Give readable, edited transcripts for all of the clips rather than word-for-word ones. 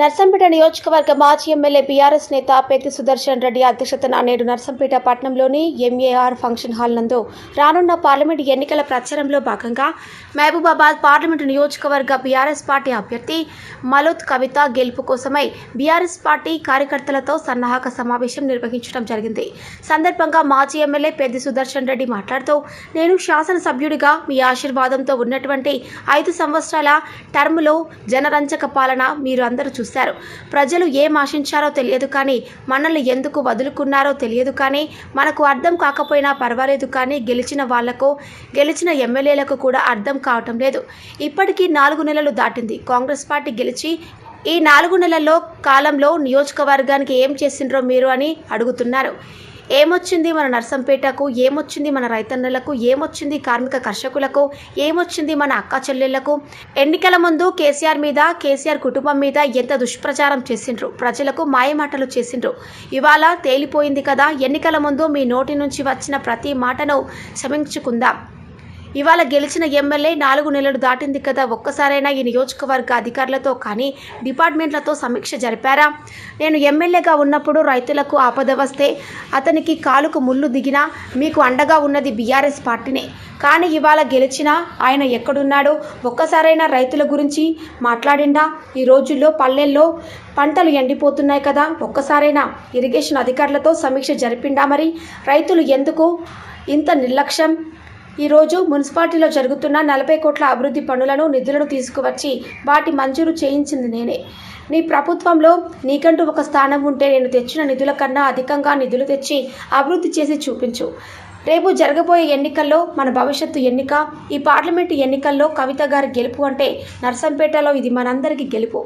నర్సంపేట నియోజకవర్గ మాజీ MLA BRS నేత పెద్ది సుదర్శన్ రెడ్డి అధ్యక్షతన నేడు నర్సంపేట పట్టణంలోని ఎంఏఆర్ ఫంక్షన్ హాల్ నందు రానున్న పార్లమెంటు ఎన్నికల ప్రచారంలో భాగంగా మహబూబాబాద్ పార్లమెంటు నియోజకవర్గ బీఆర్ఎస్ పార్టీ అభ్యర్థి మలోత్ కవిత గెలుపు కోసమై బీఆర్ఎస్ పార్టీ కార్యకర్తలతో సన్నాహక సమావేశం నిర్వహించడం జరిగింది. సందర్భంగా మాజీ ఎమ్మెల్యే పెద్ది సుదర్శన్ రెడ్డి మాట్లాడుతూ, నేను శాసనసభ్యుడిగా మీ ఆశీర్వాదంతో ఉన్నటువంటి 5 సంవత్సరాల టర్మ్లో జనరంజక పాలన మీరు అందరూ చూశారు. ప్రజలు ఏం ఆశించారో తెలియదు, కానీ మనల్ని ఎందుకు వదులుకున్నారో తెలియదు, కానీ మనకు అర్థం కాకపోయినా పర్వాలేదు, కానీ గెలిచిన వాళ్లకు, గెలిచిన ఎమ్మెల్యేలకు కూడా అర్థం కావటం లేదు. ఇప్పటికీ 4 నెలలు దాటింది. కాంగ్రెస్ పార్టీ గెలిచి ఈ 4 నెలల్లో కాలంలో నియోజకవర్గానికి ఏం చేసిండ్రో మీరు అని అడుగుతున్నారు. ఏమొచ్చింది మన నర్సంపేటకు, ఏమొచ్చింది మన రైతన్నలకు, ఏమొచ్చింది కార్మిక కర్షకులకు, ఏమొచ్చింది మన అక్క చెల్లెళ్లకు? ఎన్నికల ముందు కేసీఆర్ మీద, కేసీఆర్ కుటుంబం మీద ఎంత దుష్ప్రచారం చేసిండ్రు, ప్రజలకు మాయమాటలు చేసిండ్రు. ఇవాళ తేలిపోయింది కదా. ఎన్నికల ముందు మీ నోటి నుంచి వచ్చిన ప్రతి మాటను క్షమించుకుందాం. ఇవాళ గెలిచిన ఎమ్మెల్యే 4 నెలలు దాటింది కదా. ఒక్కసారైనా ఈ నియోజకవర్గ అధికారులతో కానీ డిపార్ట్మెంట్లతో సమీక్ష జరిపారా? నేను ఎమ్మెల్యేగా ఉన్నప్పుడు రైతులకు ఆపద వస్తే అతనికి కాలుకు ముళ్ళు దిగినా మీకు అండగా ఉన్నది బీఆర్ఎస్ పార్టీనే. కానీ ఇవాళ గెలిచిన ఆయన ఎక్కడున్నాడు? ఒక్కసారైనా రైతుల గురించి మాట్లాడిండా? ఈ రోజుల్లో పల్లెల్లో పంటలు ఎండిపోతున్నాయి కదా. ఒక్కసారైనా ఇరిగేషన్ అధికారులతో సమీక్ష జరిపిండా? మరి రైతులు ఎందుకు ఇంత నిర్లక్ష్యం? ఈరోజు మున్సిపాలిటీలో జరుగుతున్న 40 కోట్ల అభివృద్ధి పనులను నిధులను తీసుకువచ్చి వాటి మంజూరు చేయించింది నేనే. నీ ప్రభుత్వంలో నీకంటూ ఒక స్థానం ఉంటే నేను తెచ్చిన నిధుల కన్నా అధికంగా నిధులు తెచ్చి అభివృద్ధి చేసి చూపించు. రేపు జరగబోయే ఎన్నికల్లో మన భవిష్యత్తు ఎన్నిక. ఈ పార్లమెంటు ఎన్నికల్లో కవిత గారి గెలుపు అంటే నర్సంపేటలో ఇది మనందరికీ గెలుపు.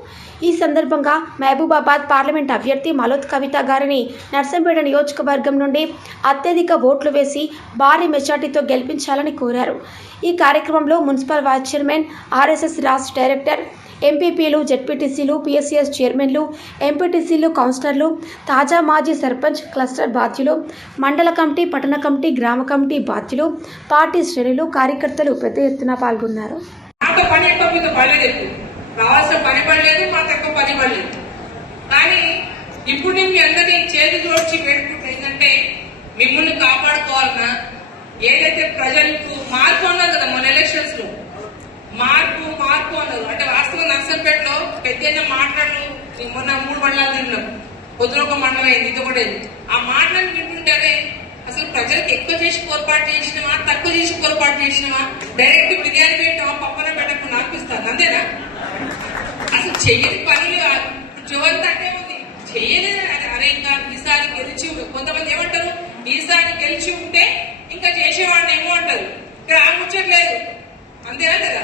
ఈ సందర్భంగా మహబూబాబాద్ పార్లమెంట్ అభ్యర్థి మలోత్ కవిత గారిని నర్సంపేట నియోజకవర్గం నుండి అత్యధిక ఓట్లు వేసి భారీ మెజార్టీతో గెలిపించాలని కోరారు. ఈ కార్యక్రమంలో మున్సిపల్ వైస్ చైర్మన్, ఆర్ఎస్ఎస్ రాష్ట్ర డైరెక్టర్, ఎంపీపీలు, జెడ్పీటీసీలు, పిఎస్సిఎస్ చైర్మన్లు, ఎంపీటీసీలు, కౌన్సిలర్లు, తాజా మాజీ సర్పంచ్, క్లస్టర్ బాధ్యులు, మండల కమిటీ, పట్టణ కమిటీ, గ్రామ కమిటీ బాధ్యులు, పార్టీ శ్రేణులు, కార్యకర్తలు పెద్ద ఎత్తున పాల్గొన్నారు. ఇప్పుడు నేను అందరినీ చేతి జోడ్చి పెట్టుకుంటే మిమ్మల్ని కాపాడుకోవాలన్నా ఏదైతే ప్రజలకు మార్పు అన్నారు కదా మన ఎలక్షన్స్ లో మార్పు అన్నారు. అంటే వాస్తవం నర్సంపేటలో పెద్ద మాటలు మొన్న 3 మండలాలు తిన్నాం. పొద్దున ఒక మండలం అయింది, ఇది కూడా. ఆ మాటలను వింటుంటేనే అసలు ప్రజలకు ఎక్కువ చేసి పొరపాటు చేసినవా, తక్కువ చేసి పొరపాటు చేసినవా, డైరెక్ట్ బిర్యానీ పెట్టామా, పక్కన పెట్టకుండా అనిపిస్తాను. అంతేనా? అసలు చెయ్యని పనులు చివరిదంటే ఉంది, చెయ్యలేదు. అరే ఇంకా ఈసారి గెలిచి, కొంతమంది ఏమంటారు, ఈసారి గెలిచి ఉంటే ఇంకా చేసేవాడిని ఏమో అంటారు. ఇక్కడ ఆలోచించలేదు. అంతేనా కదా?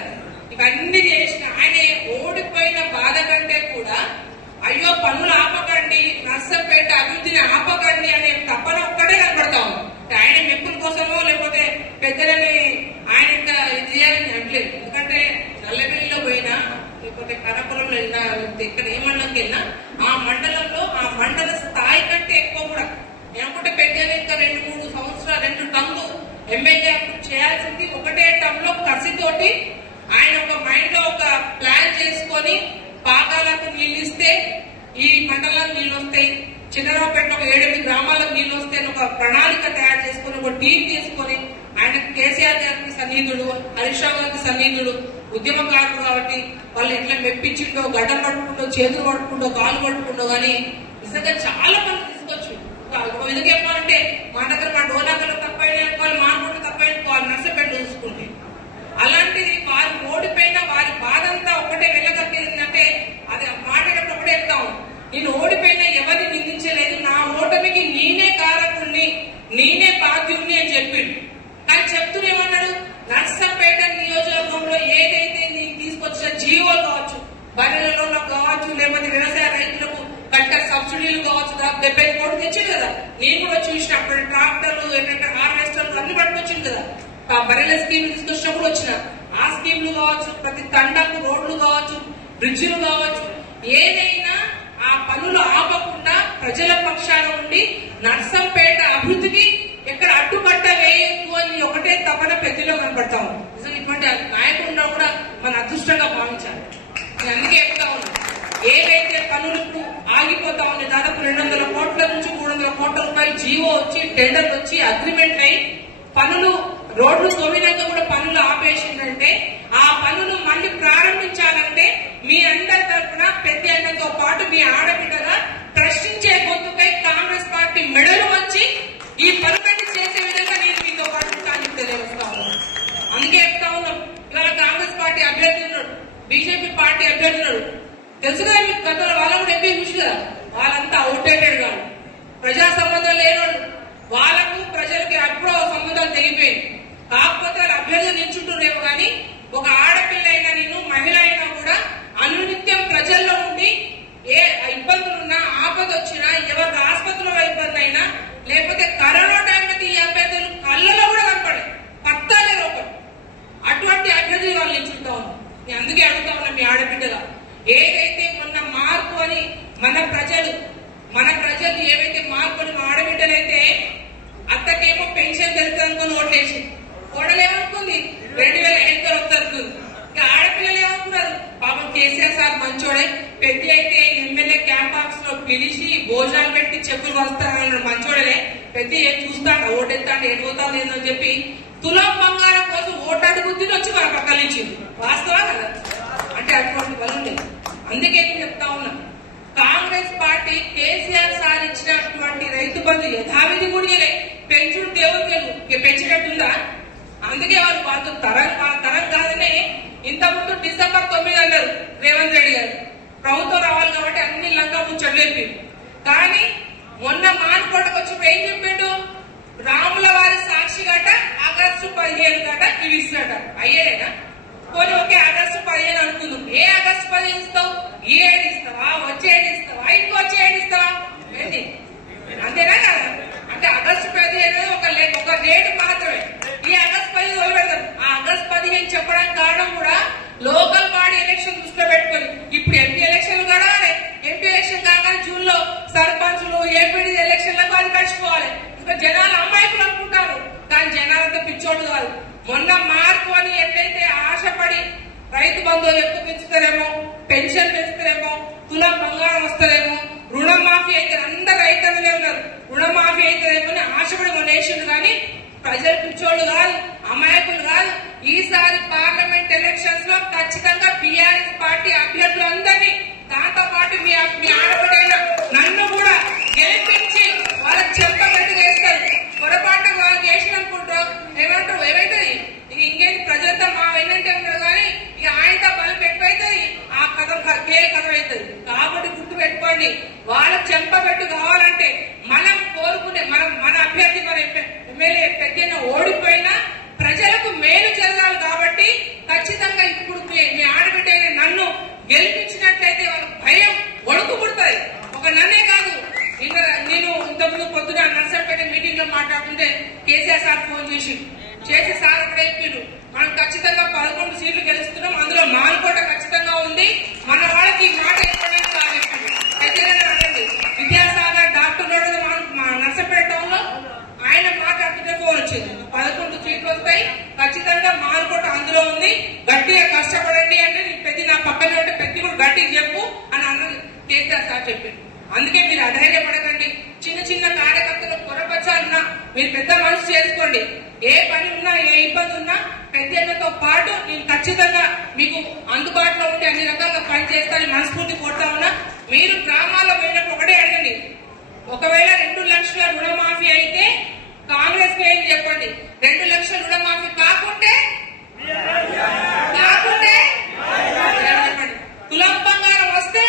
ఇవన్నీ చేసిన ఆయన ఓడిపోయిన బాధ కంటే కూడా అయ్యో పన్నులు ఆపకండి, నర్సంపేట అభివృద్ధిని ఆపకండి అనే తపన ఒక్కటే కనపడతాం. ఆయన మెప్పుల కోసమో లేకపోతే పెద్దలని ఆయన ఇంకా ఇది చేయాలని అనట్లేదు. ఎందుకంటే నల్లవెల్లిలో పోయినా లేకపోతే కనపురంలో వెళ్ళినా లేకపోతే ఇక్కడ ఏ మండలంకి వెళ్ళినా ఆ మండలంలో ఆ మండల స్థాయి కంటే ఎక్కువ కూడా ఏమంటే పెద్దలు ఇంకా 2-3 సంవత్సరాలు 2 టర్మ్లు ఎమ్మెల్యే చేయాల్సింది ఒకటే టర్మ్ లో కసితోటి ఆయన ఒక మైండ్ లో ఒక ప్లాన్ చేసుకొని పాకాలకు నీళ్ళు ఇస్తే ఈ మండలాలకు నీళ్ళు వస్తాయి, చిన్నరావుపేట ఒక 7-8 గ్రామాలకు నీళ్ళు వస్తే ఒక ప్రణాళిక తయారు చేసుకుని ఒక టీం తీసుకొని ఆయన కేసీఆర్ గారికి సన్నిధుడు, హరీష్ రావు గారికి సన్నిధుడు, ఉద్యమకారుడు కాబట్టి వాళ్ళు ఎట్లా మెప్పించిండో, గడ్డలు పట్టుకుంటో, చేతులు పట్టుకుంటో, కాలు పట్టుకుంటో కానీ నిజంగా చాలా పనులు తీసుకొచ్చు. ఎందుకు చెప్పాలంటే మా దగ్గర మా డోలాకలు తప్పైన వాళ్ళు మానుకుంటే తప్పైన వాళ్ళు నర్సంపేట చూసుకుంటే అలాంటిది వారు ఓడిపోయిన వారి బాధ అంతా ఒకటే వెళ్ళగక్కిందంటే అది మాట్లాడేటప్పుడు ఒకటే చెప్తాము, నేను ఓడిపోయినా ఎవరిని నిందించలేదు, నా ఓటమికి నేనే కారకుణ్ణి, నేనే బాధ్యుణ్ణి అని చెప్పిండు. కానీ చెప్తూనేమన్నాడు, నర్సంపేట నియోజకవర్గంలో ఏదైతే నేను తీసుకొచ్చిన జీవోలు కావచ్చు, బర్రెలలో కావచ్చు, లేకపోతే వ్యవసాయ రైతులకు కట్టే సబ్సిడీలు కావచ్చు, 70 కోట్లు తెచ్చింది కదా. నేను కూడా చూసినప్పుడు ట్రాక్టర్లు, హార్వెస్టర్లు అన్ని పట్టుకొచ్చింది కదా. బర్రెల స్కీమ్ తీసుకొచ్చినప్పుడు వచ్చిన ఆ స్కీమ్లు కావచ్చు, ప్రతి తండాకు రోడ్లు కావచ్చు, బ్రిడ్జిలు కావచ్చు, ఏదైనా ఆ పనులు ఆపకుండా ప్రజల పక్షాన ఉండి నర్సంపేట అభివృద్ధికి ఎక్కడ అడ్డుకట్ట వేయద్దు అని ఒకటే తపన పెద్దలో కనపడతాము. నిజంగా ఇటువంటి నాయకుడు కూడా మన అదృష్టంగా భావించాలి. అందుకే చెప్తా ఉన్నాను, ఏదైతే పనులు అయిపోతా ఉంది. దాదాపు 200 కోట్ల నుంచి 300 కోట్ల రూపాయలు జీవో వచ్చి టెండర్లు వచ్చి అగ్రిమెంట్ అయి పనులు రోడ్లు తవ్వినాక కూడా పనులు ఆపేసిందంటే ఆ పనులు మళ్ళీ ప్రారంభించాలంటే మీ అందరి తరఫున పెద్ద అన్నతో పాటు మీ ఆడబిడ్డగా ప్రశ్నించే గొంతుకై కాంగ్రెస్ పార్టీ మెడలు వచ్చి ఈ పనులన్నీ చేసే విధంగా నేను మీతో పాటు తెలియజేస్తా ఉన్నాను. అందుకే చెప్తా ఉన్నాం, ఇవాళ కాంగ్రెస్ పార్టీ అభ్యర్థి ఉన్నాడు, బీజేపీ పార్టీ అభ్యర్థి ఉన్నాడు. తెలుసు కదా మీకు గతంలో వాళ్ళ కూడా ఎంపీ చూసి కదా, వాళ్ళంతా అవుటేటెడ్ కాదు, ప్రజా సంబంధం లేనోడు, వాళ్ళకు ప్రజలకి అప్పుడో సంబంధాలు తెలిగిపోయింది. కాకపోతే వాళ్ళు అభ్యర్థులు నిల్చుంటున్నారేమో కానీ ఒక ఆడపిల్ల అయినా నేను మహిళ అయినా కూడా అనునిత్యం ప్రజల్లో ఉండి ఏ ఇబ్బందులున్నా ఆపద వచ్చినా ఎవరికి ఆసుపత్రిలో ఇబ్బంది అయినా లేకపోతే కరోనా టైంలో ఈ అభ్యర్థులు కళ్ళలో కూడా కనపడే పత్తాలే లోపల అటువంటి అభ్యర్థులు వాళ్ళు నిల్చుంటా ఉన్నాం. నేను అందుకే అడుగుతా ఉన్నా మీ ఆడబిడ్డగా, ఏదైతే మొన్న మార్పు అని మన ప్రజలు ఏవైతే మార్పు అని మా ఆడబిడ్డలైతే అత్తకేమో పెన్షన్ తెలుస్తుందని ఓట్లేసి ఓడలేమనుకుంది 2008 వస్తుంది. ఇక ఆడపిల్లలు ఏమనుకున్నారు, పాపం కేసీఆర్ సార్ మంచోడే, పెద్ద అయితే ఎమ్మెల్యే క్యాంప్ ఆఫీస్ లో పిలిచి భోజనాలు పెట్టి చెప్పులు వస్తానన్నాడు, మంచోడలే పెద్ద ఏం చూస్తాడు ఓటెత్తాడు ఏడిపోతాడు ఏందని చెప్పి తులం బంగారం కోసం ఓటాడు గుర్తుని వచ్చి మన పక్కన ఇచ్చింది. వాస్తవా కదా? అంటే అటువంటి బలం లేదు. అందుకే నేను చెప్తా ఉన్నా, కాంగ్రెస్ పార్టీ కేసీఆర్ సార్ ఇచ్చినటువంటి రైతు బంధు యథావిధి కూడా పెంచుడు దేవుడు పెంచినట్టుందా? అందుకే వాళ్ళతో తరం కాదనే ఇంతకుముందు డిసెంబర్ 9 అన్నారు రేవంత్ రెడ్డి గారు, ప్రభుత్వం రావాలి కాబట్టి అన్ని లంగా ముచ్చట్లు చెప్పిండు. కానీ మొన్న మానకోటకు వచ్చి ఏం చెప్పిండు, రాముల వారి సాక్షి గట ఆగస్టు 15 గట ఇవి ఇస్తాడ. అయ్యేనా పోనీ ఓకే, ఆగస్టు 15 అనుకుందాం. ఏ ఆగస్టు 15 ఇస్తావు? ఈ ఏడు ఇస్తావా, వచ్చే ఏడు ఇస్తావా, ఇంకొచ్చే ఏడు ఇస్తావా? ఏంటి అంతేనా కదా? అంటే ఆగస్టు 15 ఒక డేట్ మాత్రమే. ఈ ఆగస్టు 15 వదిలిపెడతారు. ఆ ఆగస్టు 15 చెప్పడానికి కారణం కూడా లోకల్ బాడీ ఎలక్షన్ దృష్టిలో పెట్టుకొని ఇప్పుడు ఎంపీ ఎలక్షన్లు గడవాలి. ఎంపీ ఎలక్షన్ కాగానే జూన్ లో సర్పంచులు ఏపీడీ ఎలక్షన్లకు అది కలిసిపోవాలి. ఇంకా జనాలు అమ్మాయికులు అనుకుంటారు, కానీ జనాలంతా పిచ్చోళ్ళు కాదు. మొన్న మార్పు అని ఎట్లయితే ఆశపడి రైతు బంధువులు ఎక్కువ పెంచుతారేమో, పెన్షన్ పెంచుతారేమో, తులం బంగారం వస్తారేమో, రుణమాఫీ అయితే అందరు రైతులే ఉన్నారు, రుణమాఫీ అయితేనేమో ఆశపడి మన వేసిండు. కానీ ప్రజలు పిచ్చోళ్ళు కాదు, అమాయకులు కాదు. ఈసారి పార్లమెంట్ ఎలక్షన్స్ లో ఖచ్చితంగా బీఆర్ఎస్ పార్టీ అభ్యర్థులందరినీ, దాంతో పాటు మీ ఆడపడైన నన్ను కూడా గెలిపించి వాళ్ళకి చెప్పబెట్టి వేస్తారు. పొరపాటు వాళ్ళు చేసిననుకుంటారు ఏమంటారు, ఏమైతుంది ఇక ఇంకేం ప్రజలతో మా వెన్నంటే ఉంటారు. కానీ ఇక ఆయనతో బలం ఎక్కువైతుంది, ఆ కథం అవుతుంది. కాబట్టి గుర్తు పెట్టుకోండి, వాళ్ళకి చెంపబెట్టు కావాలంటే మనం కోరుకునే మన అభ్యర్థి మన ఎమ్మెల్యే పెద్ద ఓడిపోయినా ప్రజలకు మేలు జరగాలి. కాబట్టి ఖచ్చితంగా ఇప్పుడు మీ ఆడబిడ్డ నన్ను గెలిపించినట్లయితే వాళ్ళకి భయం ఒడుకు పుడుతుంది. ఒక నన్నే కాదు, ఇంకా నేను ఇంతకుముందు పొద్దున నర్సంపేట మీటింగ్ లో మాట్లాడుతుంటే కేసీఆర్ సార్ ఫోన్ చేసి సార్ అక్కడ చెప్పిండు, మనం ఖచ్చితంగా 11 సీట్లు గెలుస్తున్నాం, అందులో మాల్కోట ఖచ్చితంగా ఉంది, మన వాళ్ళకి ఈ మాట చెప్పడానికి సార్ చెప్పిండు. అయితే అనండి విద్యాసాగర్ డాక్టర్ నర్సంపేట టౌన్ లో ఆయన మాట్లాడుతుంటే ఫోన్ వచ్చింది, 11 సీట్లు వస్తాయి ఖచ్చితంగా, మాల్కోట అందులో ఉంది, గట్టిగా కష్టపడండి అంటే పెద్ద నా పక్కన ఉంటే పెద్ద కూడా గట్టిగా చెప్పు అని అన్నది కేసీఆర్ సార్ చెప్పిండు. అందుకే మీరు అధైర్యపడకండి, చిన్న చిన్న కార్యకర్తలు పొరపచ్చాలన్నా మీరు పెద్ద మనసు చేసుకోండి. ఏ పని ఉన్నా ఏ ఇబ్బంది ఉన్నా పెద్దతో పాటు నేను ఖచ్చితంగా మీకు అందుబాటులో ఉండి అన్ని రకాలుగా పని చేస్తానని మనస్ఫూర్తి కోరుతా ఉన్నా. మీరు గ్రామాల్లో వెళ్ళినప్పుడు ఒకటే అడగండి, ఒకవేళ 2 లక్షల రుణమాఫీ అయితే కాంగ్రెస్ ఏం చెప్పండి, 2 లక్షల రుణమాఫీ కాకుంటే తులం బంగారం వస్తే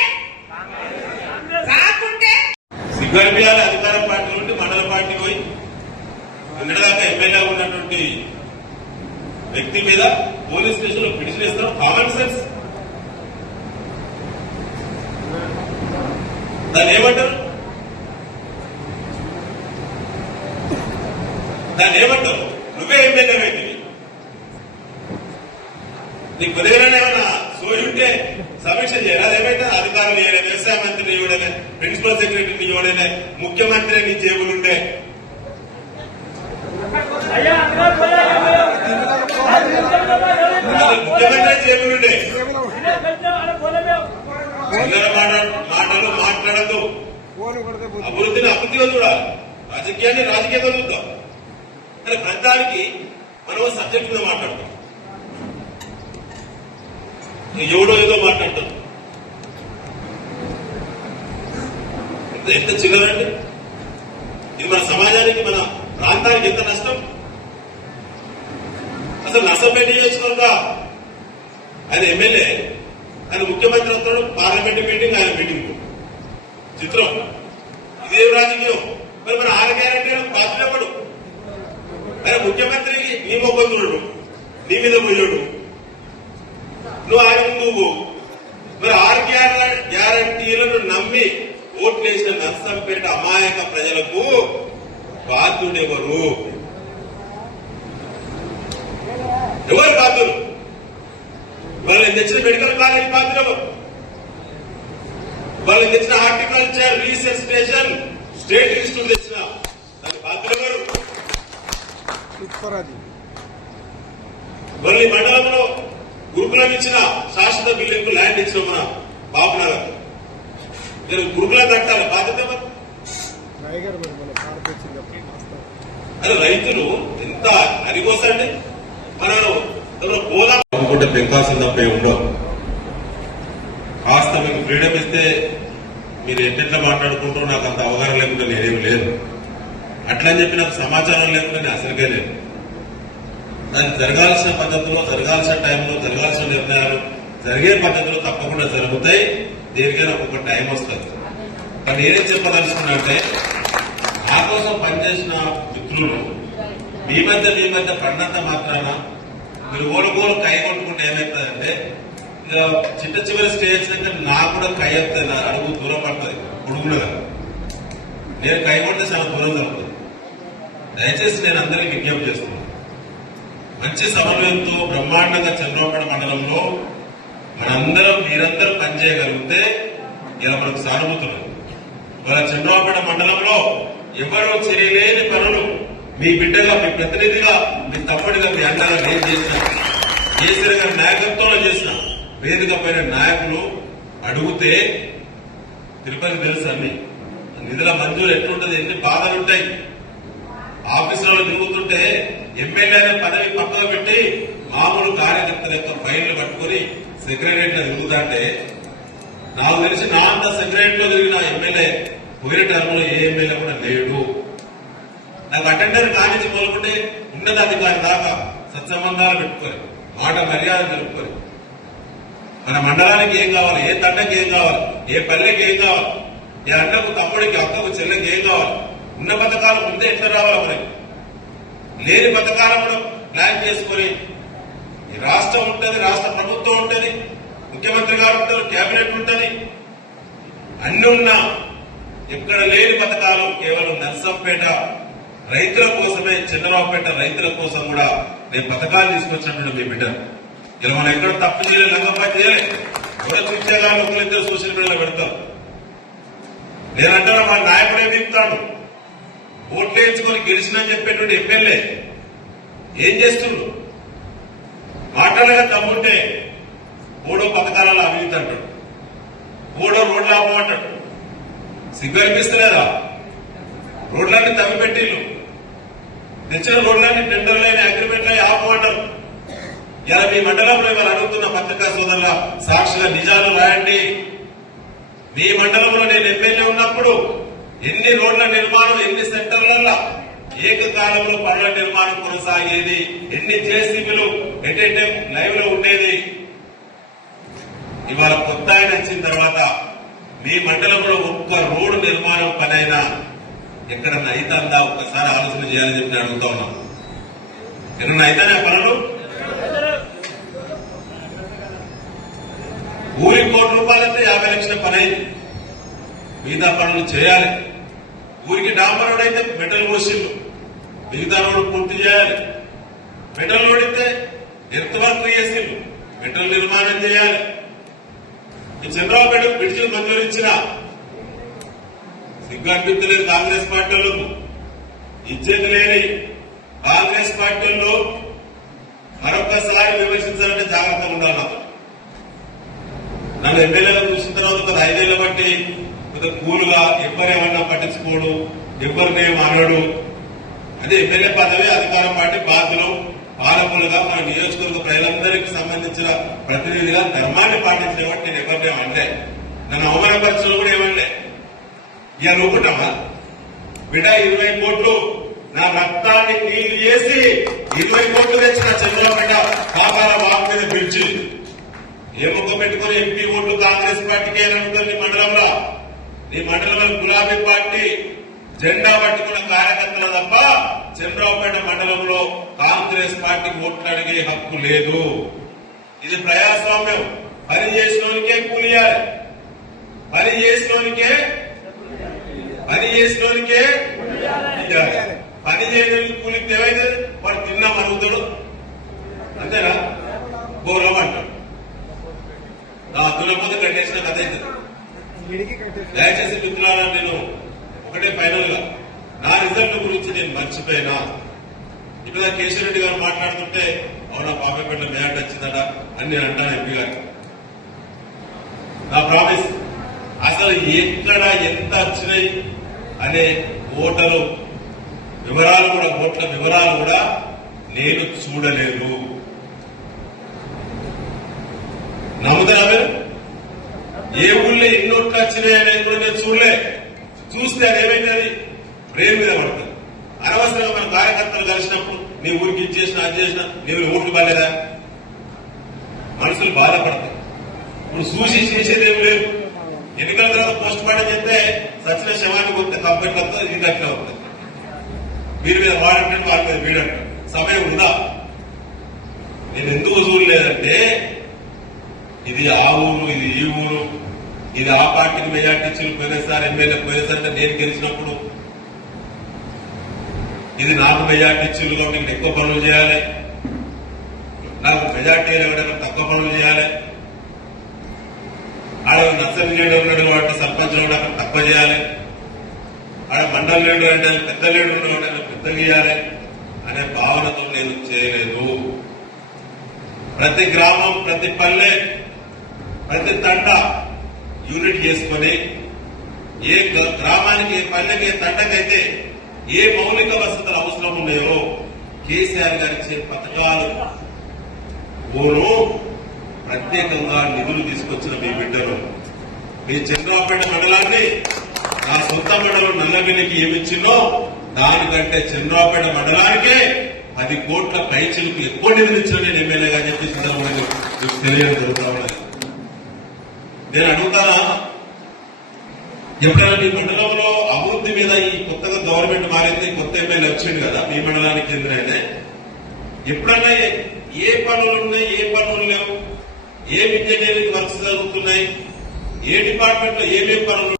రాకుంటే సిగ్గర్పియాల అధికార పార్టీ నుండి మండల పార్టీ పోయి నిన్నదాకా ఎమ్మెల్యే ఉన్నటువంటి వ్యక్తి మీద పోలీస్ స్టేషన్ లో పిటిషన్ ఇస్తాం. Common sense. దాన్ని ఏమంటారు? నువ్వే ఎమ్మెల్యే అయితే నీకు కొద్దిగానే ఏమన్నా సోయి ఉంటే సమీక్ష చేయాలి. ఏమైతే అధికారులు చేయలే, వ్యవసాయ మంత్రిని ఇవ్వడలే, ప్రిన్సిపల్ సెక్రటరీని ఇవ్వడలే, ముఖ్యమంత్రి నీ జేబులుండే, ముఖ్యమంత్రి జేబులుండే. చిల్లర మాటలు మాట్లాడద్దు. అభివృద్ధిని అభివృద్ధిగా చూడాలి, రాజకీయాన్ని రాజకీయంగా చూద్దాం. కానీ ప్రతిదానికి మనం సబ్జెక్ట్ మీద మాట్లాడతాం, ఎవడో ఏదో మాట్లాడతాం. ఎంత చిన్నదండి ఇది, మన సమాజానికి మన ప్రాంతానికి ఎంత నష్టం. అసలు నర్సంపేట నియోజకవర్గ ఆయన ఎమ్మెల్యే, ఆయన ముఖ్యమంత్రి అవుతాడు, పార్లమెంట్ మీటింగ్ ఆయన మీటింగ్. చిత్రం ఇదే రాజకీయం. మరి మన 6 గ్యారెంటీలకు బాధ్యపడు. ఆయన ముఖ్యమంత్రికి నీ మొక్కలు చూడడు, నీ మీద పోయాడు, నువ్వు ఆయన నువ్వు. మరి 6 గ్యారెంటీలను నమ్మి ఓట్లేసిన నర్సంపేట అమాయక ప్రజలకు బాధ్యుడెవరు? ఎవరు బాధ్యులు? వాళ్ళని తెచ్చిన మెడికల్ కాలేజ్ బాధ్యులు, వాళ్ళని తెచ్చిన horticulture research station state institute తెచ్చిన దాని బాధ్యులు ఎవరు? వాళ్ళని మండలంలో గురుకులం ఇచ్చిన శాశ్వత బిల్డింగ్ ల్యాండ్ ఇచ్చిన మన బాబునగర్ గురుకులం కట్టాలి, బాధ్యత ఎవరు? అదే రైతులు ఎంత అరిగోసండి. మనం పోదాం పెంకాల్సిన తప్పే ఉండవు. కాస్త మీకు ఫ్రీడమ్ ఇస్తే మీరు ఎట్లా మాట్లాడుకుంటూ నాకు అంత అవగాహన లేకుండా నేనేం లేదు. అట్లని చెప్పి నాకు సమాచారం లేకుండా నేను అసలుకే లేదు. దాన్ని జరగాల్సిన పద్ధతిలో, జరగాల్సిన టైంలో, జరగాల్సిన నిర్ణయాలు జరిగే పద్ధతిలో తప్పకుండా జరుగుతాయి. దేనికైనా ఒక్కొక్క టైం వస్తుంది. కానీ నేనేం చెప్పదలుచుకున్నా అంటే, నా కోసం పనిచేసిన మిత్రులు మీ మధ్య పడినంత మాత్రాన మీరు ఓడుగోలు కై కొట్టుకుంటే ఏమవుతుందంటే, ఇక చివరి స్టేజ్ దగ్గర నాకు కూడా కై వస్తుంది, నా అడుగు దూరం పడుతుంది. ఉడుగునగా నేను కై కొడితే చాలా దూరం జరుగుతుంది. దయచేసి నేను అందరికీ విజ్ఞప్తి చేస్తున్నాను, మంచి సమన్వయంతో బ్రహ్మాండంగా చంద్రబాబు మండలంలో మనందరం మీరందరూ పనిచేయగలిగితే ఇలా మనకు సానుభూతులు. ఇవాళ చంద్రబాబు మండలంలో ఎవరో చేయలేని పనులు మీ బిడ్డగా, మీ ప్రతినిధిగా, మీ తమ్ముడిగా, మీ అన్నగా నేను చేసిన, కేసీఆర్ గారి నాయకత్వంలో చేసిన వేదిక పైన నాయకులు అడిగితే తిరుపతి తెలుసు అన్ని నిధుల మంజూరు ఎట్లుంటది, ఎన్ని బాధలు ఉంటాయి. ఆఫీసులలో తిరుగుతుంటే ఎమ్మెల్యే అనే పదవి పక్కన పెట్టి మామూలు కార్యకర్తల యొక్క ఫైళ్లు పట్టుకుని సెక్రటరియట్ లో తిరుగుతుంటే, నాకు తెలిసి నా అంత సెక్రటరియట్ లో తిరిగిన ఎమ్మెల్యే పోయిన టర్మ్ లో ఏ ఎమ్మెల్యే కూడా లేడు. నాకు అటెండర్ కానించి మొదలుకుంటే ఉన్నతాధికారి దాకా సత్సంబంధాలు పెట్టుకొని, మాట మర్యాద జరుపుకొని, మన మండలానికి ఏం కావాలి, ఏ తండకి ఏం కావాలి, ఏ పల్లెకి ఏం కావాలి, ఏ అన్నకు తమ్ముడికి అక్కకు చెల్లెకి ఏం కావాలి, ఉన్న పథకాలు ముందే ఎట్లా రావాలి, మనకి లేని పథకాలు కూడా ప్లాన్ చేసుకుని, ఈ రాష్ట్రం ఉంటుంది, రాష్ట్ర ప్రభుత్వం ఉంటుంది, ముఖ్యమంత్రి గారు ఉంటారు, కేబినెట్ ఉంటుంది, అన్ని ఉన్నా ఎక్కడ లేని పథకాలు కేవలం నర్సంపేట రైతుల కోసమే, చంద్రబాబుపేట రైతుల కోసం కూడా నేను పథకాలు తీసుకొచ్చినట్టు మీ బిడ్డ. ఇలా మనం ఎక్కడ తప్పు చేయలేదు, లంగపా చేయలేదు. ఎవరో చూసేగాళ్ళు ఒకరిద్దరు సోషల్ మీడియాలో పెడతారు. నేనంటాను, మా నాయకుడే దిగుతాడు, ఓట్లు వేయించుకొని గెలిచినని చెప్పేటువంటి ఎమ్మెల్యే ఏం చేస్తుండ్రు? మాట్లాడగా తమ్ముంటే మూడో పథకాలలో అవినీతి అంటాడు, మూడో రోడ్లు ఆపమంటాడు. సిగ్గు అనిపిస్తలేదా? రోడ్లన్నీ తవ్విపెట్టిళ్ళు, తెచ్చిన రోడ్లన్నీ టెండర్లైన అగ్రిమెంట్లై ఆపమంటారు. ఇలా మీ మండలంలో ఇవాళ అడుగుతున్న పత్రికా సోదరుల సాక్షిగా నిజాలు రాయండి. మీ మండలంలో నేను ఎమ్మెల్యే ఉన్నప్పుడు ఎన్ని రోడ్ల నిర్మాణం, ఎన్ని సెంటర్లలో ఏకకాలంలో పనుల నిర్మాణం కొనసాగేది, ఎన్ని జేసీబీలు ఎట్ ఏ టైం లైవ్ లో ఉండేది. ఇవాళ కొత్త ఆయన వచ్చిన తర్వాత మీ మండలంలో ఒక్క రోడ్డు నిర్మాణం పనైనా ఎక్కడన్నా అయితందా ఒక్కసారి ఆలోచన చేయాలని చెప్పి నేను అడుగుతా ఉన్నాం. ఎక్కడన్నా అయితేనే పనులు? ఊరికి ₹1,00,00,000 50 లక్షల పని అయింది. మిగతా పనులు చేయాలి. ఊరికి డాంబర్ రోడ్ అయితే మెటల్ పోసిండు, మిగతా రోడ్డు పూర్తి చేయాలి. మెటల్ రోడ్ అయితే ఎర్త్ వర్క్ చేసిండు, మెటల్ నిర్మాణం చేయాలి. ఈ చంద్రబాబు బ్రిడ్జిలు మంజూరు ఇచ్చిన సిగ్గు అనిపించలేదు కాంగ్రెస్ పార్టీలకు. ఇచ్చేది లేని కాంగ్రెస్ పార్టీల్లో మరొకసారి విమర్శించాలంటే జాగ్రత్తగా ఉండాలి. నన్ను ఎమ్మెల్యేగా చూసిన తర్వాత 5 ఏళ్ల బట్టి కొద్దిగా కూలుగా ఎవరేమన్నా పట్టించుకోడు, ఎవరినేం అనడు. అదే ఎమ్మెల్యే పదవి అధికార పార్టీ బాధ్యులు పాలకులుగా మన నియోజకవర్గ ప్రజలందరికీ సంబంధించిన ప్రతినిధిగా ధర్మాన్ని పాటించిన కాబట్టి నేను ఎవరినే అనలే. నన్ను అవమానపరచడం కూడా ఏమనలే. ఇక నూపుటామా బిడ్డ 20 కోట్లు నా రక్తాన్ని నీళ్లు చేసి 20 కోట్లు తెచ్చిన చంద్రబాబు కాపాల వాక్ మీద పిలిచి ఏ ముఖ పెట్టుకుని ఎంపీ ఓట్లు కాంగ్రెస్ పార్టీకి నీ మండలంలో నీ మండలంలో గులాబీ పార్టీ జెండా పట్టుకున్న కార్యకర్తలు తప్ప చంద్రబాబుపేట మండలంలో కాంగ్రెస్ పార్టీకి ఓట్లు అడిగే హక్కు లేదు. ఇది ప్రజాస్వామ్యం. పని చేసినోనికే కూలియాలి, పని చేసినోనికే పని చేయడానికి కూలికి ఏమైతే వాడు తిన్నా మరుగుతాడు, అంతేనా? గౌరవం అంటాడు. తులపోతే కట్టేసిన కథ అవుతుంది. దయచేసి మిత్రులారా, నేను ఒకటే ఫైనల్ గా నా రిజల్ట్ గురించి నేను మర్చిపోయినా. ఇప్పుడు కేశవరెడ్డి గారు మాట్లాడుతుంటే అవునా పాపేపేట మేయర్ వచ్చిందట అని నేను అంటాను ఎంపీ గారు. నా ప్రామిస్ అసలు ఎక్కడ ఎంత వచ్చినాయి అనే ఓటరు వివరాలు కూడా, ఓట్ల వివరాలు కూడా నేను చూడలేదు. నమ్ముతారా? ఏ ఊళ్ళో ఎన్ని ఓట్లు వచ్చినాయి అనేది కూడా నేను చూడలే. చూస్తే అదేమైంది బ్రెయిన్ మీద పడుతుంది. అనవసరంగా మన కార్యకర్తలు కలిసినప్పుడు నీ ఊరికి ఇచ్చేసిన అది చేసిన నీవు ఓట్లు బాలేదా మనుషులు బాధపడతారు. ఇప్పుడు చూసి చేసేది ఏం లేదు. ఎన్నికల తర్వాత పోస్ట్ మార్టం చేస్తే సచిన శవాన్ని కొత్తే కంప్లైంట్ వస్తుంది, ఇది అట్లా అవుతుంది. వీరి మీద వాడంటే వారి మీద వీడంటారు. సమయం వృధా. నేను ఎందుకు చూడలేదంటే ఇది ఆ ఊరు, ఇది ఈ ఊరు, ఇది ఆ పార్టీకి మెజార్టీ ఇచ్చి పోయినసారి ఎమ్మెల్యే పోయినసారి నేను గెలిచినప్పుడు ఇది నాకు మెజార్టీ ఇచ్చింది కాబట్టి ఇక్కడ ఎక్కువ పనులు చేయాలి, నాకు మెజార్టీ ఎవరైనా తక్కువ పనులు చేయాలి. ఆడ నర్సరీ లీడర్ ఉన్నాడు కాబట్టి సర్పంచ్ కూడా అక్కడ తక్కువ చేయాలి, ఆడ మండల లీడర్ అంటే పెద్ద లీడర్ ఉన్నాడు పెద్ద గీయాలి అనే భావనతో నేను చేయలేదు. ప్రతి గ్రామం, ప్రతి పల్లె, ప్రతి తండ యూనిట్ చేసుకుని ఏ గ్రామానికి, ఏ పల్లెకి, ఏ తండకైతే ఏ మౌలిక వసతులు అవసరం ఉన్నాయో కేసీఆర్ గారు ఇచ్చే పథకాలు ఓను ప్రత్యేకంగా నిధులు తీసుకొచ్చిన మీ బిడ్డలు. మీ చంద్రబాబుపేట మండలాన్ని నా సొంత మండలం నల్లబెల్లికి ఏమిచ్చినో దానికంటే చంద్రబాబుపేట మండలానికే 10 కోట్ల పైచలకు ఎక్కువ నిధులు ఇచ్చిన నేను ఎమ్మెల్యేగా చెప్పి మీకు తెలియడం జరుగుతా. నేను అడుగుతానా, ఎప్పుడైనా మీ మండలంలో అభివృద్ధి మీద ఈ కొత్తగా గవర్నమెంట్ మారింది, కొత్త ఎమ్మెల్యే వచ్చింది కదా మీ మండలానికి చెందిన, ఎప్పుడన్నా ఏ పనులు ఉన్నాయి, ఏ పనులు లేవు, ఏం ఇంజనీరింగ్ వర్క్స్ జరుగుతున్నాయి, ఏ డిపార్ట్మెంట్ లో ఏమేం పనులు,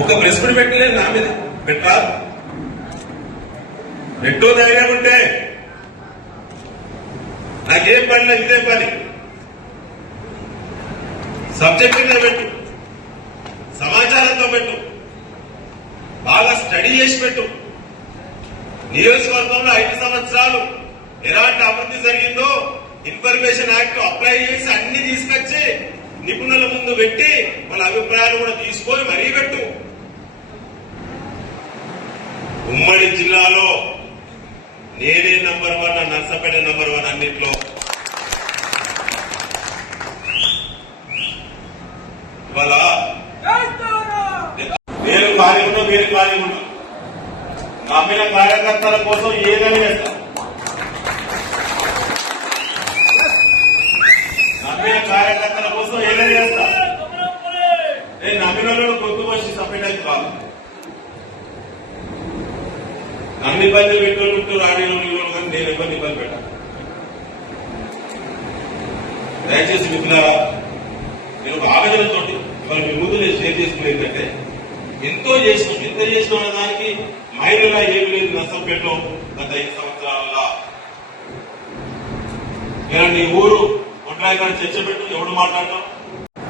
ఒక ప్రెస్ మీట్ పెట్టలేదు నా మీద పెట్టా. పెట్టో ధైర్యం ఉంటే నాకేం పని లేదు, ఇదే పని. సబ్జెక్టుగా పెట్టు, సమాచారంతో పెట్టు, బాగా స్టడీ చేసి పెట్టు. నియోజకవర్గంలో 5 సంవత్సరాలు ఎలాంటి అభివృద్ధి జరిగిందో ఇన్ఫర్మేషన్ యాక్ట్ అప్లై చేసి అన్ని తీసుకొచ్చి నిపుణుల ముందు పెట్టి వాళ్ళ అభిప్రాయాలు కూడా తీసుకొని మరీ పెట్టు. ఉమ్మడి జిల్లాలో నేనే నంబర్ 1, నర్సపేట నంబర్ 1 అన్నింటిలో. ఇవాళ నేను ఖాళీ ఉన్నా, మీరు ఖాళీ ఉన్నా, నమ్మిన కార్యకర్తల కోసం ఏదైనా చేస్తా. నమ్మిన కార్యకర్తల కోసం ఏదైనా చేస్తా. నేను నమ్మిన వాళ్ళు గొంతు వచ్చి సపరేట్ అయితే కాదు. అన్ని ఇబ్బందులు పెట్టుకుంటూ రాణిలో కానీ నేను ఇబ్బంది పెట్టాను. దయచేసి మిత్రులారా, నేను ఒక ఆవేదనతో ఇవాళ మీ ముందు నేను షేర్ చేసుకునేది ఏంటంటే, ఎంతో చేసినాం, ఎంత చేసినాం అనే దానికి మైనలా ఏమి లేదు. నర్సంపేటలో గత 5 సంవత్సరాల నేను నీ ఊరు కొట్లాయిగా చర్చ పెట్టు, ఎవడు మాట్లాడటం,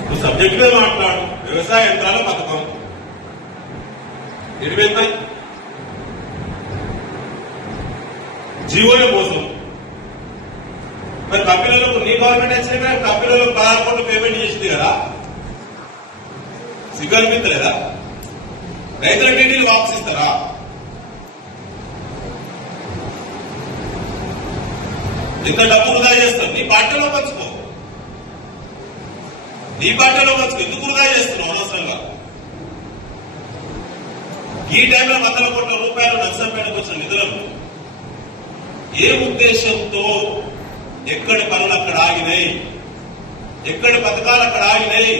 నువ్వు సబ్జెక్ట్ మీద మాట్లాడు. వ్యవసాయ యంత్రాల పథకం ఎడిపోయింద జీవోల కోసం మరి కంపెనీలకు నీ గవర్నమెంట్ వచ్చిన కంపెనీలకు 16 కోట్లు పేమెంట్ చేసింది కదా. సిగ్గనిపించలేదా? రైతుల డీడీలు వాపసు ఇస్తారా? ఇంత డబ్బు వృధా చేస్తావు. నీ పార్టీలో పంచుకో, ఎందుకు వృధా చేస్తున్నావు అనవసరంగా? ఈ టైంలో 100 కోట్ల రూపాయలు నర్సంపేటకు వచ్చిన నిధులను ఏ ఉద్దేశంతో, ఎక్కడి పనులు అక్కడ ఆగినాయి, ఎక్కడి పథకాలు అక్కడ ఆగినాయి,